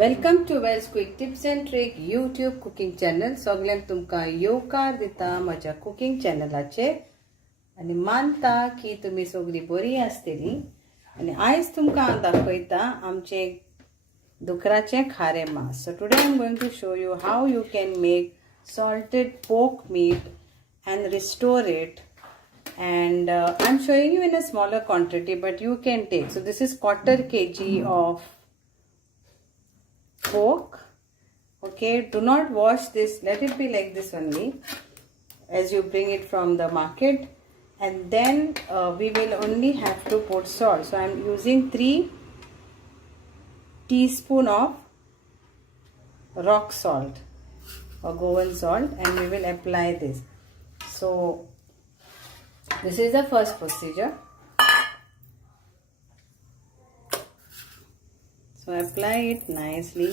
Welcome to Vel's quick tips and trick YouTube cooking channel. सगळ्यांक तुमकां येवकार दिता म्हज्या कुकिंग चॅनलाचे आनी मानता की तुमी सगळीं बरी आसतली. आनी आयज तुमकां हांव दाखयता आमचे दुकराचे खारे मास. So today I am going to show you how you can make salted pork meat and restore it. And I'm showing you in a smaller quantity, but you can take. So this is 1/4 kg of pork. Okay, do not wash this, let it be like this only as you bring it from the market. And then we will only have to put salt. So I'm using 3 teaspoon of rock salt or Goan salt, and we will apply this. So this is the first procedure. So apply it nicely.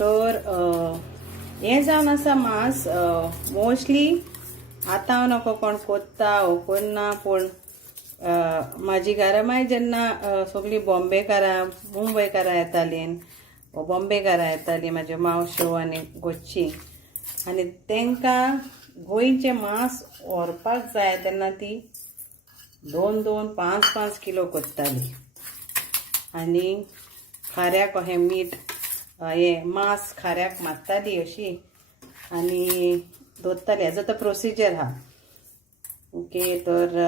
तर हे जावन आसा मास mostly आतां हांव नको कोण कोत्ता वो कोन्ना, पूण म्हाजी घरामाय जेन्ना सगळीं बॉम्बेकारां मुंबयकारां येतालीं वो बॉम्बेकारां येतालीं, म्हाज्यो मावश्यो आनी गोच्ची, आनी तांकां गोंयचें मांस व्हरपाक जाय तेन्ना ती 2-2, 5-5 किलो कोत्तालीं. आनी खाऱ्याक अशें मीठ हे मांस खाऱ्याक मारताली अशी आनी दवरताली. हेजो तो प्रोसिजर आहा. ओके, तर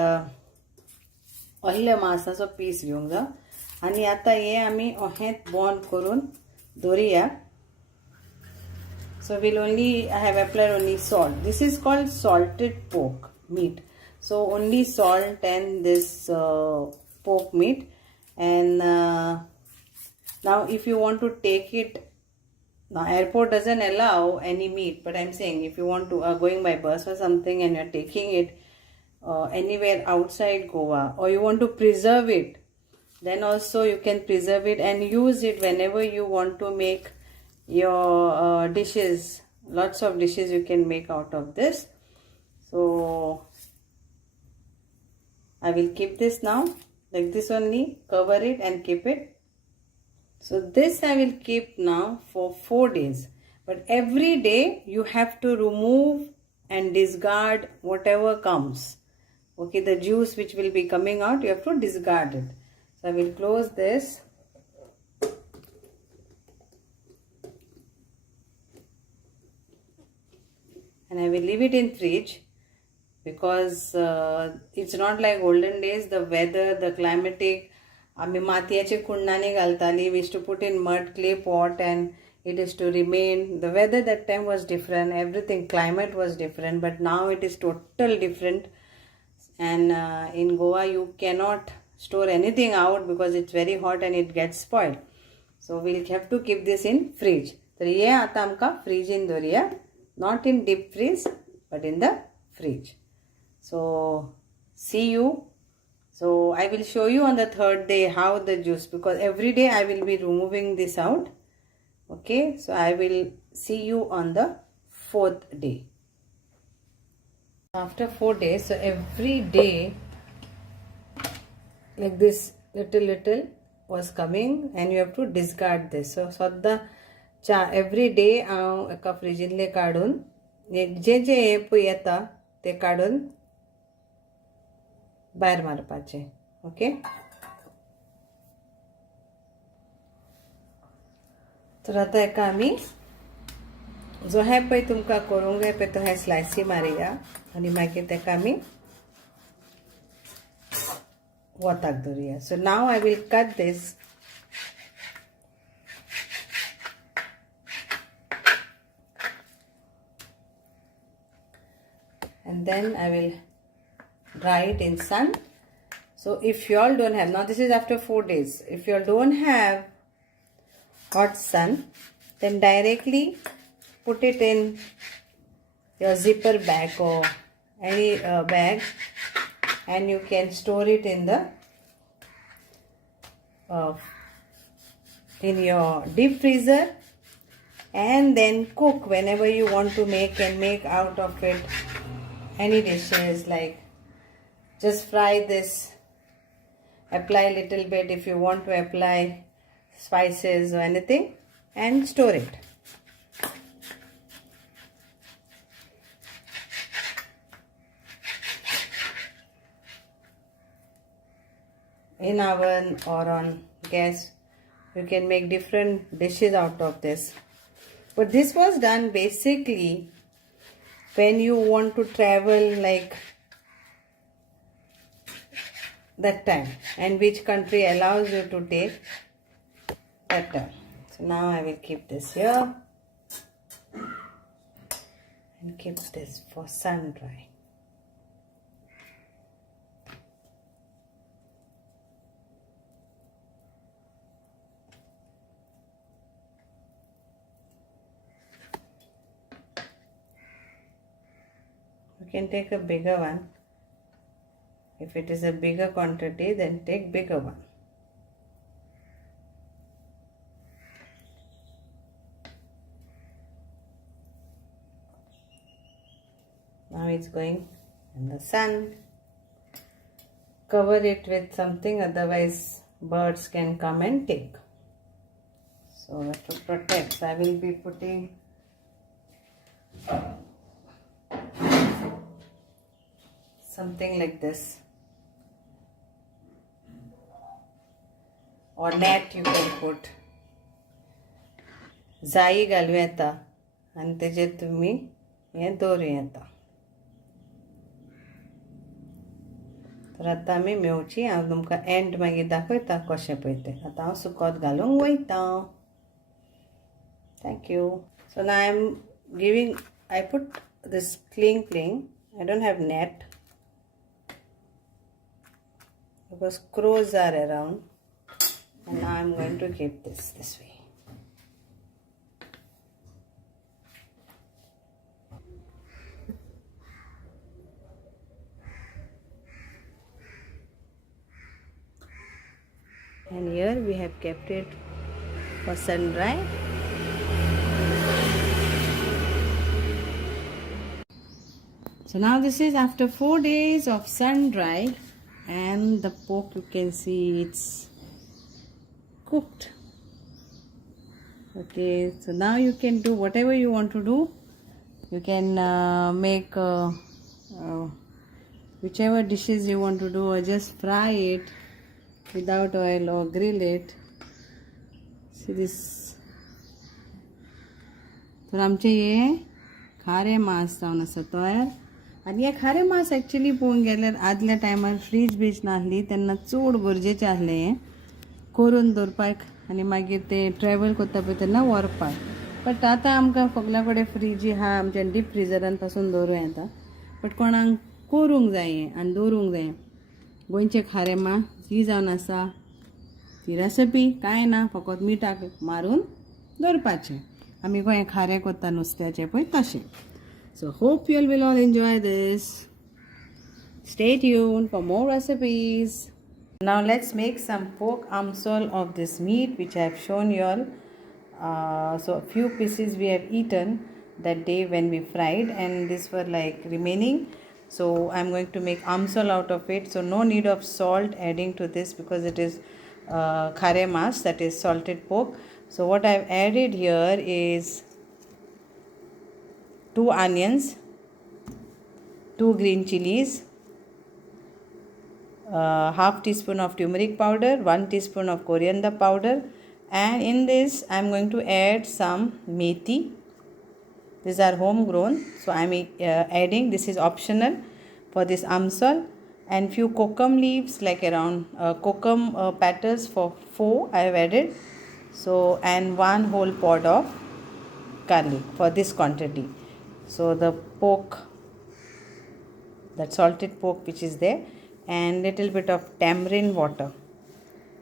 असले मांसाचो पीस घेवंक जाय. आनी आतां हे आमी अशेंच बॉन करून Deoria. So we'll only, I have applied only salt. This is called salted pork meat. So only salt and this pork meat. And now if you want to take it, now airport doesn't allow any meat, but I'm saying if you want to going by bus or something and you're taking it anywhere outside Goa, or you want to preserve it, then also you can preserve it and use it whenever you want to make your dishes. Lots of dishes you can make out of this. So I will keep this now like this only, cover it and keep it. So this I will keep now for 4 days, but every day you have to remove and discard whatever comes. Okay, the juice which will be coming out, you have to discard it. So I will close this. And I will leave it in fridge because it's not like olden days. The weather, the climatic, आमी मातयेचे कुंडांनी घालताली. We used to put in mud, clay pot, and it is to remain. The weather that time was different. Everything, climate was different. But now it is total different. And in Goa you cannot store anything out because it's very hot and it gets spoiled. So we'll have to keep this in fridge. So ये आता आमका fridge in Deoria, not in deep freeze but in the fridge. So see you. So I will show you on the 3rd day how the juice, because every day I will be removing this out. Okay, so I will see you on the 4th day. After 4 days, so every day like this little was coming and you have to discard this. So सद्दां every day हांव एका फ्रिजींतले काडून जे हे पळय येता ते काडून भायर मारपाचे. Okay, तर आतां एका आमी जो हे पळय तुमकां करूंक जाय पळय तो हे स्लायसी मारया आनी मागीर तेका आमी वताक दवरिया. So now I will cut this. And then I will dry it in sun. So if you all don't have, now this is after 4 days, if you all don't have hot sun, then directly put it in your zipper bag or any bag, and you can store it in the in your deep freezer, and then cook whenever you want to make, and make out of it any dishes, like just fry this, apply a little bit if you want to apply spices or anything, and store it. In oven or on gas, you can make different dishes out of this. But this was done basically when you want to travel, like that time, and which country allows you to take that time. So now I will keep this here and keep this for sun dry. You can take a bigger one. If it is a bigger quantity, then take bigger one. Now it's going in the sun. Cover it with something, otherwise birds can come and take. So to protect, I will be putting something like this, or net you can put. जाई घालूं येता आनी तेजेर तुमी हें दवरूं येता. तर आतां आमी मेवची, हांव तुमकां एंड मागीर दाखयता कशें पळय तें. आतां हांव सुकोत घालूंक वयता. Thank you. So now I put this cling. I don't have net because crows are around, and now I'm going to keep this way. And here we have kept it for sun dry. So now this is after 4 days of sun dry, and the pork, you can see it's cooked. Okay, so now you can do whatever you want to do. You can make whichever dishes you want to do, or just fry it without oil, or grill it. See this. तर आमचे हे खारे मास जावन आसा तयार. आनी हे खारे मास actually पळोवंक गेल्यार आदल्या टायमार फ्रीज बीज नासली तेन्ना चड गरजेचें आसलें हें करून दवरपाक, आनी मागीर ते ट्रॅवल करता पळय तेन्ना व्हरपाक. बट आतां आमकां सगल्या कडेन फ्रीज आहा, आमच्या डीप फ्रिजरान पासून दवरूं येता. बट कोणाक करूंक जाय हें आनी दवरूंक जाय. गोंयचे खारे मास ही जावन आसा ती रेसिपी, कांय ना, फकत मिठाक मारून दवरपाचें. आमी गोंय खारें करता नुस्त्याचें पळय तशें. So hope you will all enjoy this. Stay tuned for more recipes. Now let's make some pork amsol of this meat which I have shown you all. So a few pieces we have eaten that day when we fried, and these were like remaining. So I'm going to make amsol out of it. So no need of salt adding to this because it is khare mas, that is salted pork. So what I've added here is 2 onions, 2 green chilies, half teaspoon of turmeric powder, 1 teaspoon of coriander powder, and in this I'm going to add some methi. These are homegrown, so I'm adding, this is optional for this amsol, and few kokum leaves, like around kokum petals for 4 I have added. So, and 1 whole pod of garlic for this quantity. So the pork, that salted pork which is there, and little bit of tamarind water,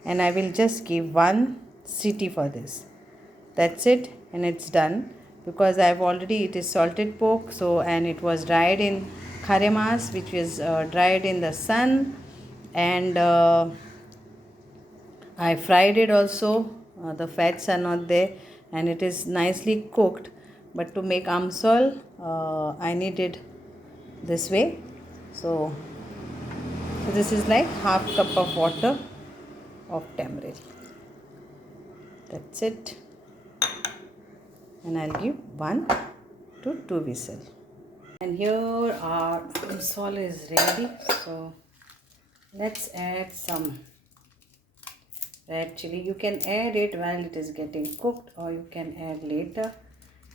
and I will just give 1 city for this. That's it, and it's done. Because I've already, it is salted pork, so, and it was dried in khare mas, which was dried in the sun, and I fried it also. The fats are not there, and it is nicely cooked. But to make amsol, I needed this way. So this is like half cup of water of tamarind. That's it. And I'll give 1 to 2 whistles. And here our Amsol is ready. So let's add some red chili. You can add it while it is getting cooked, or you can add later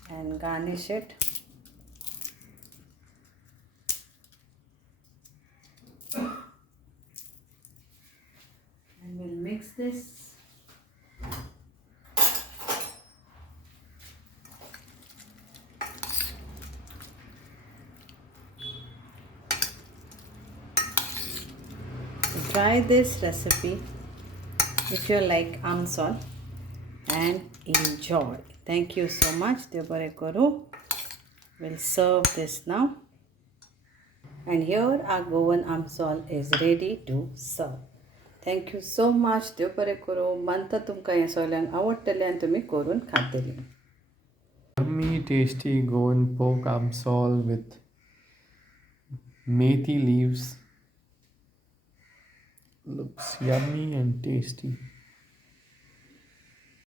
and garnish it. And we'll mix this. Try this recipe if you like Amsol and enjoy. Thank you so much. We'll serve this now. And here our Goan Amsol is ready to serve. Thank you so much. देव बरें करूं. मानता तुमकां हें सगळ्यांक आवडटलें आनी तुमी करून खातलीं. Yummy, tasty Goan pork Amsol with methi leaves. Looks yummy and tasty.